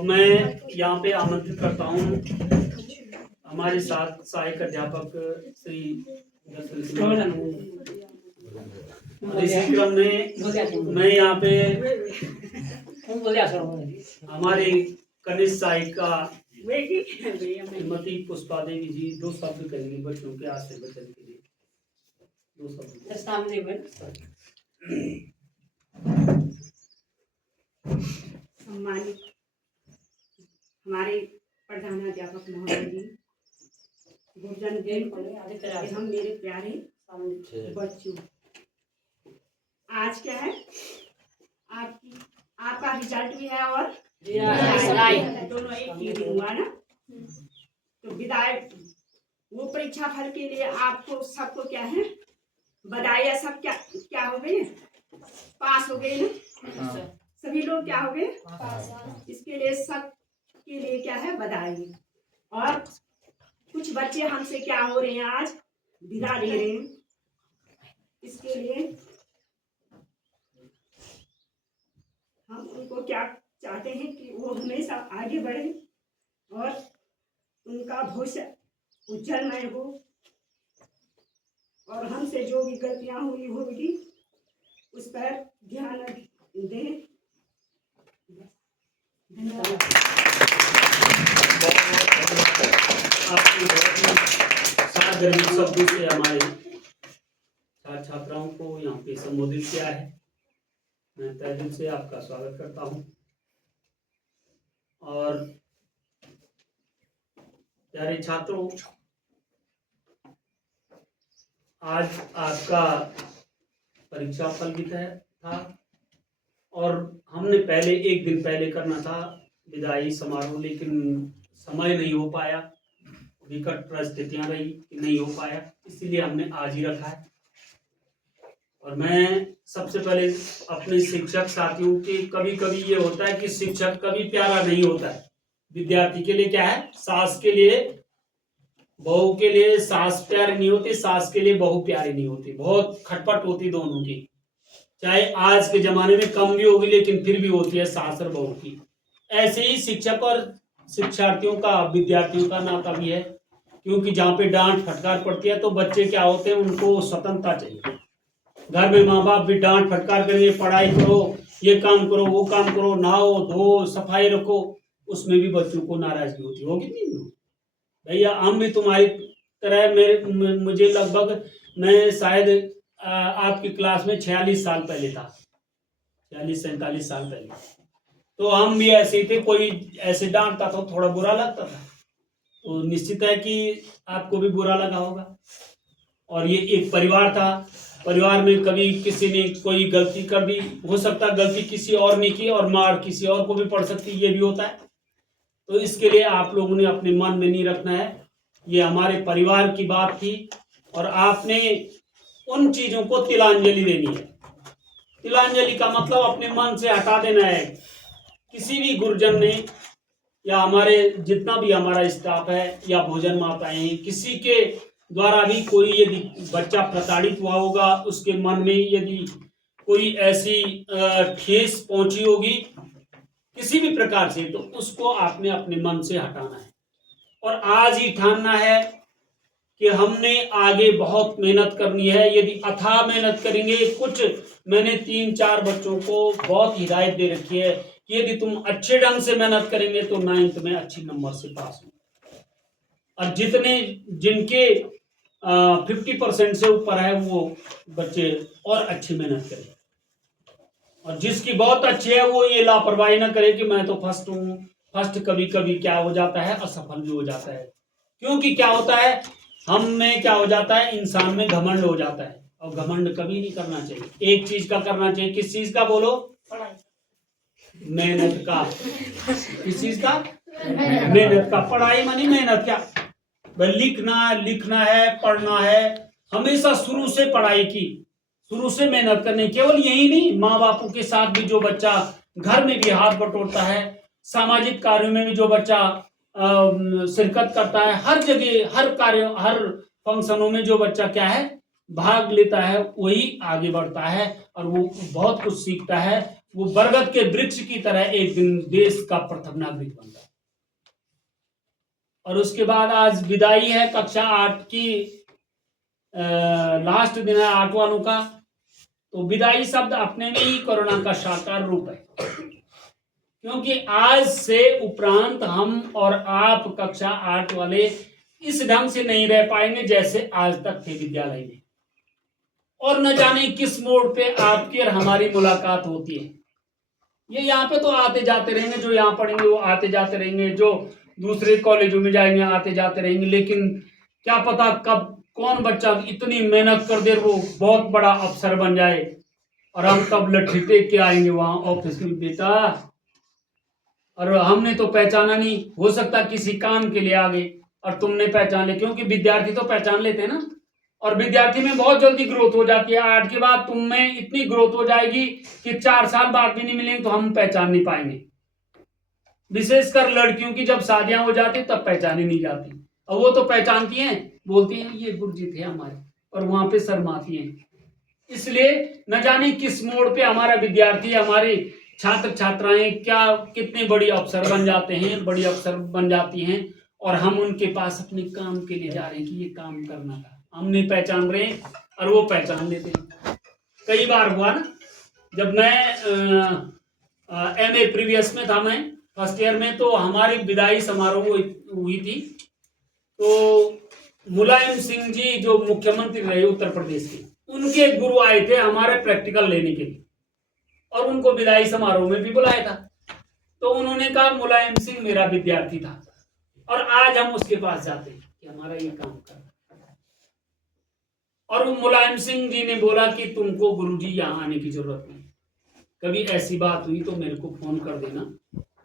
अब मैं यहाँ पे आमंत्रित करता हूँ हमारे साथ सहायक अध्यापक श्री दर्शन सिंह। इसी क्रम में मैं यहाँ पे हमारे कनिष्ठ सहायिका श्रीमती पुष्पा देवी जी 2 शब्द कहेंगे बच्चों के आशीर्वचन के लिए। 2 शब्द। सम्मानित हमारे प्रधानाध्यापक महोदय जी, गुरुजन जी, हम मेरे प्यारे बच्चों, आज क्या है आपका रिजल्ट भी है और दोनों एक ही दिन हुआ ना। तो विदाई वो परीक्षा फल के लिए आपको सबको क्या है बधाई। सब क्या हो गए, पास हो गए ना। सभी लोग क्या हो गए, इसके लिए सब के लिए क्या है बधाई। और कुछ बच्चे हमसे क्या हो रहे हैं, आज विदा ले रहे हैं। इसके लिए हम उनको क्या चाहते हैं कि वो हमेशा आगे बढ़े और उनका भविष्य उज्जवलमय हो। और हमसे जो भी गलतियां हुई होगी उस पर ध्यान दें। आपने साधारण शब्दों से हमारे छात्र छात्राओं को यहाँ पे संबोधित किया है। मैं तहे दिल से आपका स्वागत करता हूँ। और प्यारे छात्रों, आज आपका परीक्षा फल भी तय था और हमने पहले 1 दिन पहले करना था विदाई समारोह, लेकिन समय नहीं हो पाया, विकट परिस्थितियां रही, नहीं हो पाया, इसीलिए हमने आज ही रखा है। और मैं सबसे पहले अपने शिक्षक साथियों के, कभी कभी ये होता है कि शिक्षक कभी प्यारा नहीं होता है। विद्यार्थी के लिए क्या है, सास के लिए बहू के लिए सास प्यारी नहीं होती, सास के लिए बहू प्यारी नहीं होती, बहुत खटपट होती दोनों की। चाहे आज के जमाने में कम भी होगी लेकिन फिर भी होती है सास और बहू की। ऐसे ही शिक्षक और शिक्षार्थियों का, विद्यार्थियों का नाता भी है, क्योंकि जहाँ पे डांट फटकार पड़ती है तो बच्चे क्या होते हैं, उनको स्वतंत्रता चाहिए। घर में माँ बाप भी डांट फटकार करेंगे, पढ़ाई करो, ये काम करो, वो काम करो, नहाओ धो सफाई रखो, उसमें भी बच्चों को नाराजगी होती होगी नहीं? भैया हम भी तुम्हारी तरह, मुझे लगभग, मैं शायद आपकी क्लास में 46 साल पहले था, 46-47 साल पहले, तो हम भी ऐसे ही थे। कोई ऐसे डांटता था थोड़ा बुरा लगता था, तो निश्चित है कि आपको भी बुरा लगा होगा। और ये एक परिवार था, परिवार में कभी किसी ने कोई गलती कर दी, हो सकता गलती किसी और ने की और मार किसी और को भी पड़ सकती, ये भी होता है। तो इसके लिए आप लोगों ने अपने मन में नहीं रखना है, ये हमारे परिवार की बात थी और आपने उन चीजों को तिलांजलि देनी है। तिलांजलि का मतलब अपने मन से हटा देना है। किसी भी गुरुजन ने या हमारे जितना भी हमारा स्टाफ है या भोजन माताएं हैं, किसी के द्वारा भी कोई यदि बच्चा प्रताड़ित हुआ होगा, उसके मन में यदि कोई ऐसी ठेस पहुंची होगी किसी भी प्रकार से, तो उसको आपने अपने मन से हटाना है और आज ही ठानना है कि हमने आगे बहुत मेहनत करनी है। यदि अथाह मेहनत करेंगे, कुछ मैंने 3-4 बच्चों को बहुत हिदायत दे रखी है कि यदि तुम अच्छे ढंग से मेहनत करेंगे तो 9th में अच्छी नंबर से पास हो, और जिनके 50% से ऊपर है वो बच्चे और अच्छी मेहनत करें, और जिसकी बहुत अच्छी है वो ये लापरवाही ना करे कि मैं तो फर्स्ट हूँ। फर्स्ट कभी कभी क्या हो जाता है, असफल भी हो जाता है, क्योंकि क्या होता है, हम में क्या हो जाता है, इंसान में घमंड हो जाता है, और घमंड कभी नहीं करना चाहिए। एक चीज का करना चाहिए, किस चीज का बोलो, मेहनत का। किस चीज का, मेहनत का। पढ़ाई मानी मेहनत क्या, लिखना है, पढ़ना है, हमेशा शुरू से पढ़ाई की, शुरू से मेहनत करनी। केवल यही नहीं, माँ बापों के साथ भी जो बच्चा घर में भी हाथ बटोरता है, सामाजिक कार्यों में भी जो बच्चा शिरकत करता है, हर जगह, हर कार्य, हर फंक्शनों में जो बच्चा क्या है भाग लेता है, वही आगे बढ़ता है और वो बहुत कुछ सीखता है। वो बरगद के वृक्ष की तरह एक दिन देश का प्रथम नागरिक बनता है। और उसके बाद आज विदाई है कक्षा 8 की, लास्ट दिन है 8 वालों का। तो विदाई शब्द अपने में ही कोरोना का साकार रूप है, क्योंकि आज से उपरांत हम और आप कक्षा 8 वाले इस ढंग से नहीं रह पाएंगे जैसे आज तक थे विद्यालय में। और न जाने किस मोड़ पे आपकी और हमारी मुलाकात होती है। ये यहाँ पे तो आते जाते रहेंगे, जो यहाँ पढ़ेंगे वो आते जाते रहेंगे, जो दूसरे कॉलेजों में जाएंगे आते जाते रहेंगे, लेकिन क्या पता कब कौन बच्चा इतनी मेहनत कर दे वो बहुत बड़ा अफसर बन जाए और हम तब लट्ठी टेक के आएंगे वहां ऑफिस में, बेटा और हमने तो पहचाना नहीं। हो सकता किसी काम के लिए आ गए और तुमने पहचान ले, क्योंकि विद्यार्थी तो पहचान लेते हैं ना। और विद्यार्थी में बहुत जल्दी ग्रोथ हो जाती है। 8 के बाद तुम में इतनी ग्रोथ हो जाएगी कि 4 साल बाद भी नहीं मिलेंगे तो हम पहचान नहीं पाएंगे। विशेषकर लड़कियों की जब शादियां हो जाती तब पहचानी नहीं जाती, और वो तो पहचानती हैं, बोलती हैं ये गुरुजी थे हमारे, और वहां पे शर्माती हैं। इसलिए न जाने किस मोड़ पे हमारा विद्यार्थी, हमारे छात्र छात्राएं क्या कितने बड़ी अफसर बन जाते हैं, बड़ी अफसर बन जाती हैं, और हम उनके पास अपने काम के लिए जा रहे हैं कि ये काम करना था, हम नहीं पहचान रहे और वो पहचान लेते हैं। कई बार हुआ ना, जब मैं MA प्रीवियस में था, मैं फर्स्ट ईयर में, तो हमारी विदाई समारोह हुई थी। तो मुलायम सिंह जी जो मुख्यमंत्री रहे उत्तर प्रदेश के, उनके गुरु आए थे हमारे प्रैक्टिकल लेने के लिए, और उनको विदाई समारोह में भी बुलाया था। तो उन्होंने कहा मुलायम सिंह मेरा विद्यार्थी था, और आज हम उसके पास जाते हैं कि हमारा ये काम करना। और वो मुलायम सिंह जी ने बोला कि तुमको गुरुजी यहाँ आने की जरूरत नहीं, कभी ऐसी बात हुई तो मेरे को फोन कर देना,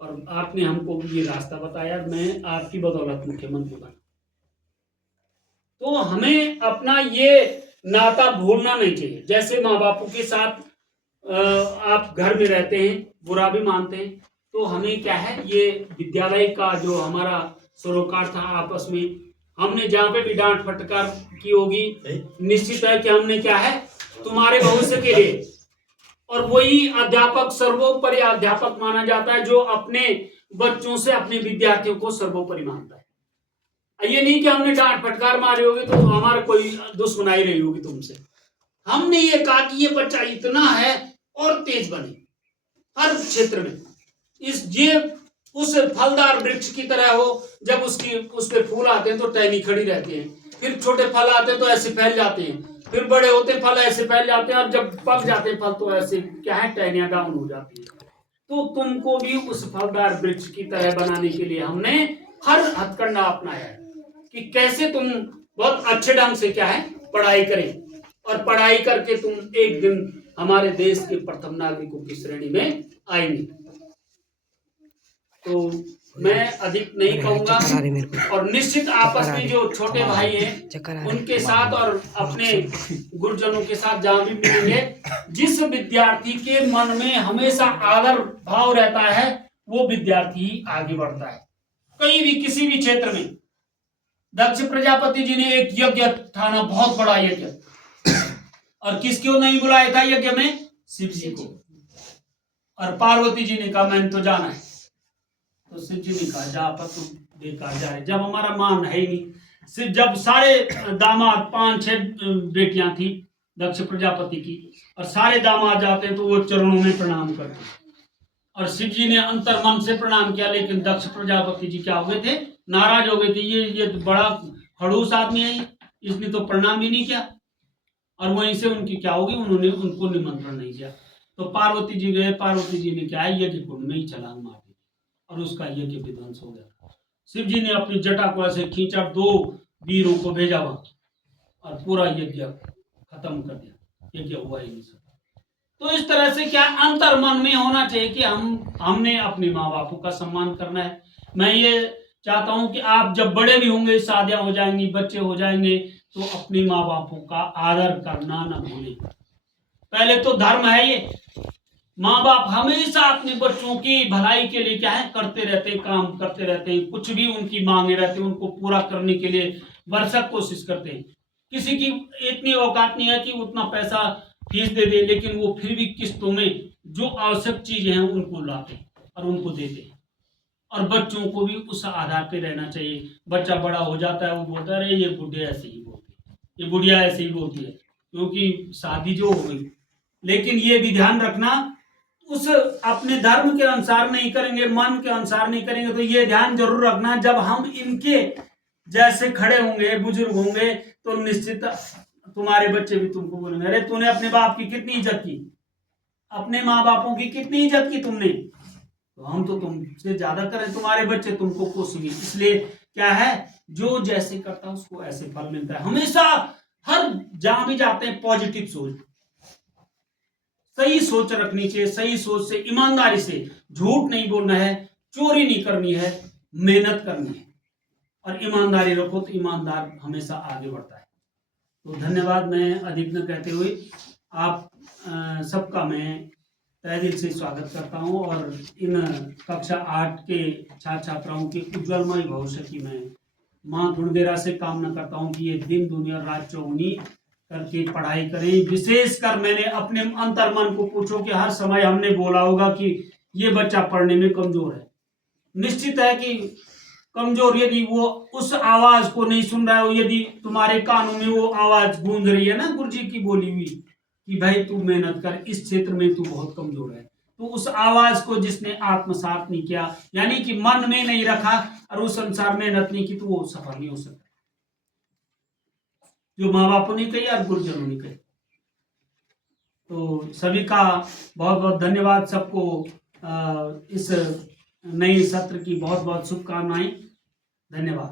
और आपने हमको ये रास्ता बताया, मैं आपकी बदौलत मुख्यमंत्री बना। तो हमें अपना ये नाता भूलना नहीं चाहिए। जैसे माँ बापों के साथ आप घर में रहते हैं, बुरा भी मानते हैं, तो हमें क्या है, ये विद्यालय का जो हमारा सरोकार था आपस में, हमने जहाँ पे भी डांट फटकार की होगी, निश्चित है कि हमने क्या है, तुम्हारे भविष्य के लिए। और वही अध्यापक सर्वोपरि अध्यापक माना जाता है जो अपने बच्चों से, अपने विद्यार्थियों को सर्वोपरि मानता है। ये नहीं कि हमने डांट फटकार मारी होगी तो हमारा कोई दुश्मनाई रही होगी तुमसे। हमने ये कहा कि ये बच्चा इतना है और तेज बने हर क्षेत्र में, ये उस फलदार वृक्ष की तरह हो, जब उस पे फूल आते हैं तो टहनी खड़ी रहती है, फिर छोटे फल आते हैं तो ऐसे फैल जाते हैं, फिर बड़े होते फल ऐसे फैल जाते हैं, और जब पक जाते फल तो ऐसे क्या है, टहनियां डाउन हो जाती है। तो तुमको भी उस फलदार वृक्ष की तरह बनाने के लिए हमने हर हथकंडा अपनाया है कि कैसे तुम बहुत अच्छे ढंग से क्या है पढ़ाई करें, और पढ़ाई करके तुम एक दिन हमारे देश के प्रथम नागरिकों की श्रेणी में आएंगे। तो मैं अधिक नहीं कहूंगा, और निश्चित आपस में जो छोटे भाई हैं उनके साथ और अपने गुरुजनों के साथ जहां भी मिलेंगे, जिस विद्यार्थी के मन में हमेशा आदर भाव रहता है वो विद्यार्थी ही आगे बढ़ता है, कहीं भी किसी भी क्षेत्र में। दक्ष प्रजापति जी ने एक यज्ञ ठाना, बहुत बड़ा यज्ञ, और किसको नहीं बुलाया था यज्ञ में? शिव जी को। और पार्वती जी ने कहा मैंने तो जाना है, तो शिव जी ने कहा जा पर तू बेकार जा रहे, जब हमारा मान है ही नहीं। सिर्फ जब सारे दामाद 5-6 बेटियां थी दक्ष प्रजापति की, और सारे दामाद जाते तो वो चरणों में प्रणाम करते, और शिव जी ने अंतर मन से प्रणाम किया, लेकिन दक्ष प्रजापति जी क्या हो गए थे, नाराज हो गए थे, ये तो बड़ा खड़ूस आदमी है, इसने तो प्रणाम भी नहीं किया। और वहीं से उनकी क्या होगी, उन्होंने उनको निमंत्रण नहीं किया। तो पार्वती जी गए, पार्वती जी ने क्या है, यज्ञ कुंड में ही छलांग मार दी, और उसका यज्ञ विध्वंस हो गया। शिव जी ने अपनी जटा को ऐसे खींचा, 2 वीरों को भेजा वहां, और पूरा यज्ञ खत्म कर दिया, यज्ञ हुआ ही नहीं सकता। तो इस तरह से क्या अंतर मन में होना चाहिए कि हमने अपने माँ बापों का सम्मान करना है। मैं ये चाहता हूं कि आप जब बड़े भी होंगे, शादियां हो जाएंगी, बच्चे हो जाएंगे, तो अपने माँ बापों का आदर करना न भूलें। पहले तो धर्म है ये, माँ बाप हमेशा अपने बच्चों की भलाई के लिए क्या है करते रहते हैं, काम करते रहते हैं, कुछ भी उनकी मांगे रहते हैं उनको पूरा करने के लिए भरसक कोशिश करते हैं। किसी की इतनी औकात नहीं है कि उतना पैसा फीस दे दे, लेकिन वो फिर भी किस्तों में जो आवश्यक चीजें हैं उनको लाते और उनको देते। और बच्चों को भी उस आधार पे रहना चाहिए। बच्चा बड़ा हो जाता है, वो बोलता है अरे ये बुढ़े ऐसे ही बोलते, ये बुढ़िया ऐसे ही बोलती है, क्योंकि शादी जो हो गई। लेकिन ये भी ध्यान रखना, उस अपने धर्म के अनुसार नहीं करेंगे, मन के अनुसार नहीं करेंगे, तो ये ध्यान जरूर रखना, जब हम इनके जैसे खड़े होंगे, बुजुर्ग होंगे, तो निश्चित तुम्हारे बच्चे भी तुमको बोलेंगे अरे तूने अपने बाप की कितनी इज्जत की, अपने माँ बापों की कितनी इज्जत की तुमने, तो हम तो तुमसे ज्यादा करें, तुम्हारे बच्चे तुमको कोसेंगे। इसलिए क्या है, जो जैसे करता है उसको ऐसे फल मिलता है। हमेशा हर जहां भी जाते हैं पॉजिटिव सोच, सही सोच रखनी चाहिए, सही सोच से, ईमानदारी से, झूठ नहीं बोलना है, चोरी नहीं करनी है, मेहनत करनी है, और ईमानदारी रखो तो ईमानदार हमेशा आगे बढ़ता है। तो धन्यवाद। मैं अधिक न कहते हुए आप सबका मैं तहे दिल से स्वागत करता हूं, और इन कक्षा 8 के छात्र छात्राओं के उज्जवलमय भविष्य की मैं मां गुणदेरा से कामना करता हूं कि ये दिन दुनिया रात चौगुनी करके पढ़ाई करें। विशेषकर मैंने अपने अंतर मन को पूछो कि हर समय हमने बोला होगा कि ये बच्चा पढ़ने में कमजोर है। निश्चित है कि कमजोर, यदि वो उस आवाज को नहीं सुन रहा है, यदि तुम्हारे कानों में वो आवाज गूंज रही है ना गुरु जी की बोली हुई कि भाई तू मेहनत कर, इस क्षेत्र में तू बहुत कमजोर है, तो उस आवाज को जिसने आत्मसात नहीं किया, यानी कि मन में नहीं रखा और उस अनुसार मेहनत नहीं की, तो वो सफल नहीं हो सकता। जो माँ बापों ने कही और गुरुजनों ने कही। तो सभी का बहुत बहुत धन्यवाद। सबको इस नए सत्र की बहुत बहुत शुभकामनाएं। धन्यवाद।